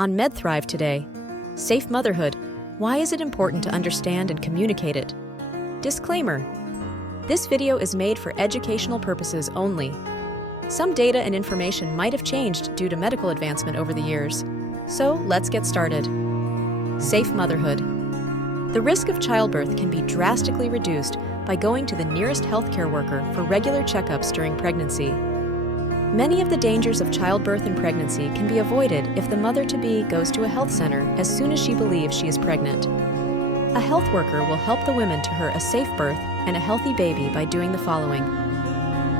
On MedThrive today, Safe Motherhood, why is it important to understand and communicate it? Disclaimer: this video is made for educational purposes only. Some data and information might have changed due to medical advancement over the years. So let's get started. Safe Motherhood. The risk of childbirth can be drastically reduced by going to the nearest healthcare worker for regular checkups during pregnancy. Many of the dangers of childbirth and pregnancy can be avoided if the mother-to-be goes to a health center as soon as she believes she is pregnant. A health worker will help the women to her a safe birth and a healthy baby by doing the following.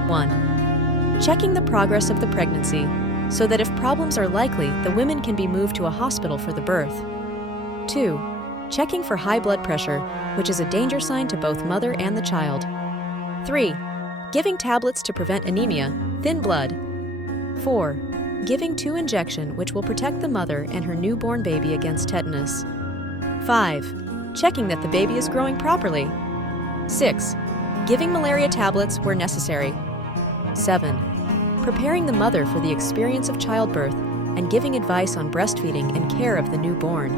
1. Checking the progress of the pregnancy so that if problems are likely, the women can be moved to a hospital for the birth. 2. Checking for high blood pressure, which is a danger sign to both mother and the child. 3. Giving tablets to prevent anemia, thin blood. 4. Giving 2 injection, which will protect the mother and her newborn baby against tetanus. 5. Checking that the baby is growing properly. 6. Giving malaria tablets where necessary. 7. Preparing the mother for the experience of childbirth and giving advice on breastfeeding and care of the newborn.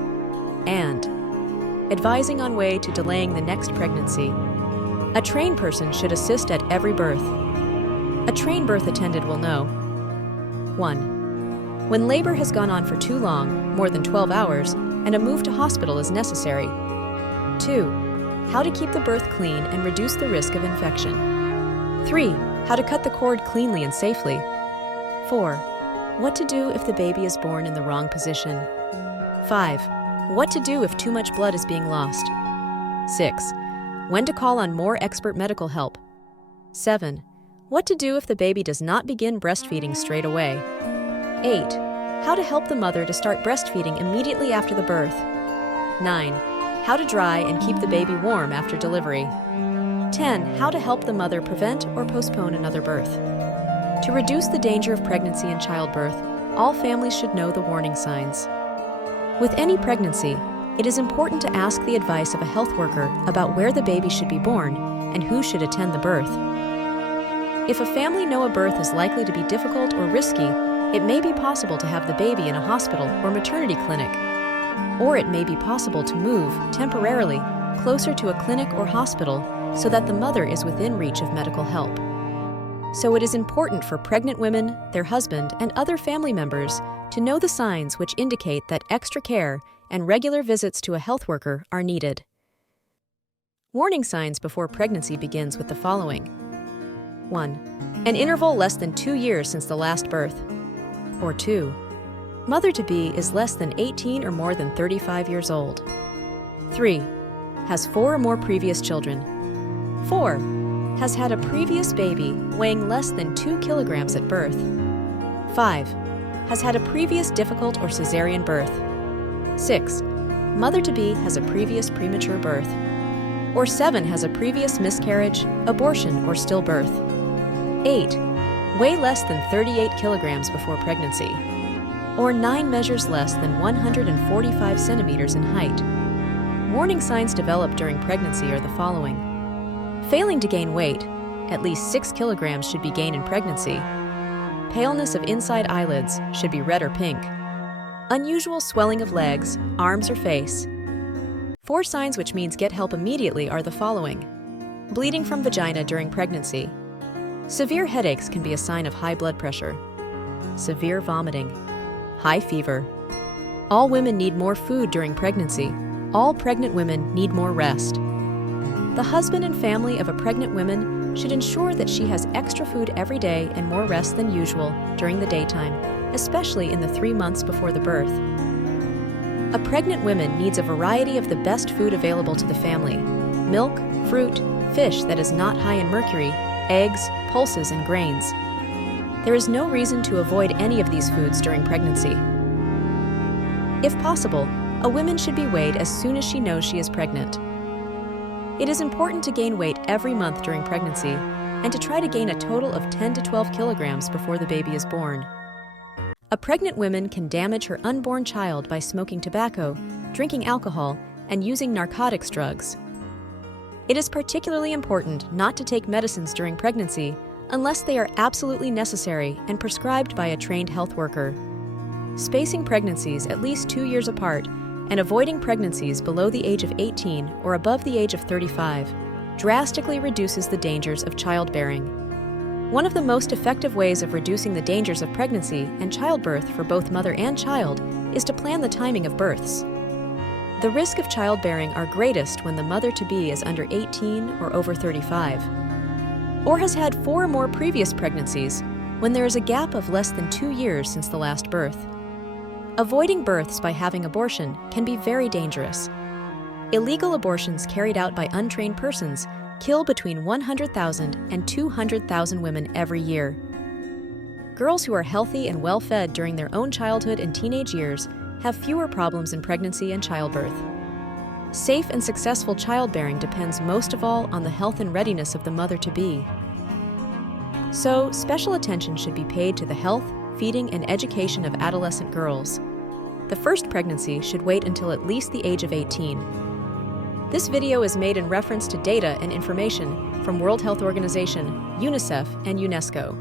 And advising on way to delaying the next pregnancy. A trained person should assist at every birth. A trained birth attendant will know: 1. When labor has gone on for too long, more than 12 hours, and a move to hospital is necessary. 2. How to keep the birth clean and reduce the risk of infection. 3. How to cut the cord cleanly and safely. 4. What to do if the baby is born in the wrong position. 5. What to do if too much blood is being lost. 6. When to call on more expert medical help. 7. What to do if the baby does not begin breastfeeding straight away. 8. How to help the mother to start breastfeeding immediately after the birth. 9. How to dry and keep the baby warm after delivery. 10. How to help the mother prevent or postpone another birth. To reduce the danger of pregnancy and childbirth, all families should know the warning signs. With any pregnancy, it is important to ask the advice of a health worker about where the baby should be born and who should attend the birth. If a family know a birth is likely to be difficult or risky, it may be possible to have the baby in a hospital or maternity clinic. Or it may be possible to move, temporarily, closer to a clinic or hospital so that the mother is within reach of medical help. So it is important for pregnant women, their husband, and other family members to know the signs which indicate that extra care and regular visits to a health worker are needed. Warning signs before pregnancy begins with the following. 1. An interval less than 2 years since the last birth. Or 2. Mother-to-be is less than 18 or more than 35 years old. 3. Has 4 or more previous children. 4. Has had a previous baby weighing less than 2 kilograms at birth. 5. Has had a previous difficult or cesarean birth. 6. Mother-to-be has a previous premature birth. Or 7. Has a previous miscarriage, abortion, or stillbirth. 8. Weigh less than 38 kilograms before pregnancy. Or 9 measures less than 145 centimeters in height. Warning signs developed during pregnancy are the following. Failing to gain weight, at least 6 kilograms should be gained in pregnancy. Paleness of inside eyelids should be red or pink. Unusual swelling of legs, arms, or face. 4 signs which means get help immediately are the following. Bleeding from vagina during pregnancy. Severe headaches can be a sign of high blood pressure. Severe vomiting. High fever. All women need more food during pregnancy. All pregnant women need more rest. The husband and family of a pregnant woman should ensure that she has extra food every day and more rest than usual during the daytime, especially in the 3 months before the birth. A pregnant woman needs a variety of the best food available to the family: milk, fruit, fish that is not high in mercury, eggs, pulses, and grains. There is no reason to avoid any of these foods during pregnancy. If possible, a woman should be weighed as soon as she knows she is pregnant. It is important to gain weight every month during pregnancy and to try to gain a total of 10 to 12 kilograms before the baby is born. A pregnant woman can damage her unborn child by smoking tobacco, drinking alcohol, and using narcotics drugs. It is particularly important not to take medicines during pregnancy unless they are absolutely necessary and prescribed by a trained health worker. spacing pregnancies at least 2 years apart, and avoiding pregnancies below the age of 18 or above the age of 35 drastically reduces the dangers of childbearing. One of the most effective ways of reducing the dangers of pregnancy and childbirth for both mother and child is to plan the timing of births. The risk of childbearing are greatest when the mother-to-be is under 18 or over 35, or has had 4 or more previous pregnancies, when there is a gap of less than 2 years since the last birth. Avoiding births by having abortion can be very dangerous. Illegal abortions carried out by untrained persons kill between 100,000 and 200,000 women every year. Girls who are healthy and well-fed during their own childhood and teenage years have fewer problems in pregnancy and childbirth. Safe and successful childbearing depends most of all on the health and readiness of the mother-to-be. So, special attention should be paid to the health, feeding, and education of adolescent girls. The first pregnancy should wait until at least the age of 18. This video is made in reference to data and information from World Health Organization, UNICEF, and UNESCO.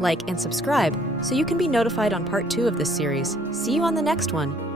Like and subscribe so you can be notified on part 2 of this series. See you on the next one.